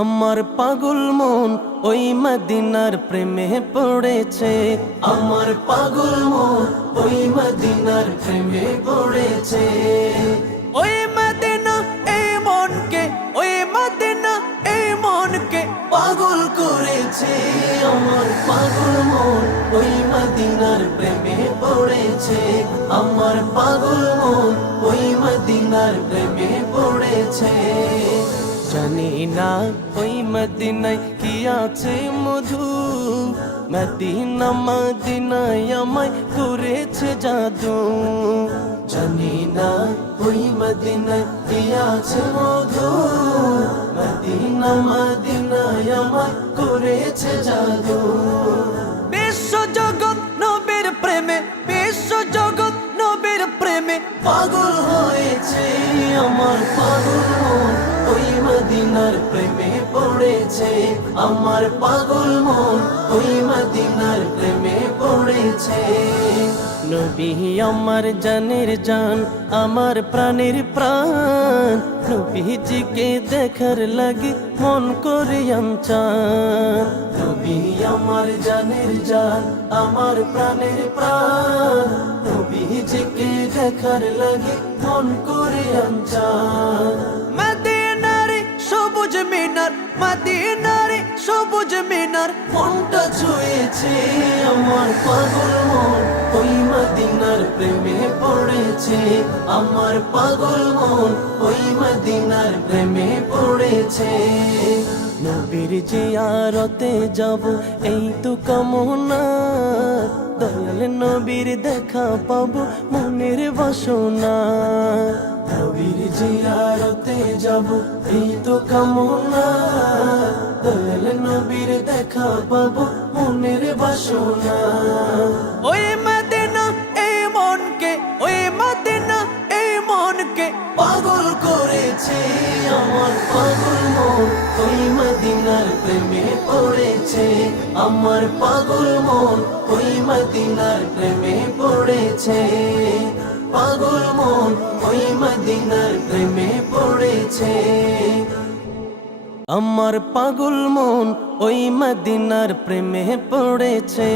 আমার পাগল মন ওই মদিনার প্রেমে পড়েছে। আমার পাগল মন ওই মদিনার প্রেমে পড়েছে। ওই মদিনা এই মনকে, ওই মদিনা এই মনকে পাগল করেছে। আমার পাগল মন ওই মদিনার প্রেমে পড়েছে। আমার পাগল মন ওই মদিনার প্রেমে পড়েছে। জানি না ওই মদিনায় কি আছে মধু, মদিনা মদিনায় আমায় করেছে জাদু। জানি না ওই মদিনায় কি আছে মধু, মদিনা মদিনায় আমায় করেছে জাদু। বিশ্ব জগৎ নবীর প্রেমে, বিশ্ব জগৎ নবীর প্রেমে পাগল হয়েছে। আমার পাগল মন ওই মদিনার প্রেমে পড়েছে। আমার পাগল মন ওই মদিনার প্রেমে পড়েছে। নবী আমার জানের জান, আমার প্রাণের প্রাণ, নবীজিকে দেখার লাগি মন করে চান। নবী আমার জানের জান, আমার প্রাণের প্রাণ, নবীজিকে দেখার লাগি মন করে চান। মদিনারে সবুজ মিনার, মদিনারে সবুজ মিনার মনটা ছুঁয়েছে। আমার পাগল মন ওই মদিনার প্রেমে পড়েছে। আমার পাগল মন ওই মদিনার প্রেমে পড়েছে। নবীর জিয়ারতে যাব এই তো কামনা, দয়াল নবীর দেখা পাবো মনের বাসনা। নবীর জিয়ারতে যাব এই তো কামনা, দয়াল নবীর দেখা পাবো মনের বাসনা। ওই মদিনা এই মনকে, ওই মদিনা এই মনকে পাগল করেছে। আমার পাগল মন ওই মদিনার প্রেমে পড়েছে। আমার পাগল মন ওই মদিনার প্রেমে পড়েছে। পাগল মন ওই মদিনার প্রেমে পড়েছে। আমার পাগল মন ওই মদিনার প্রেমে পড়েছে।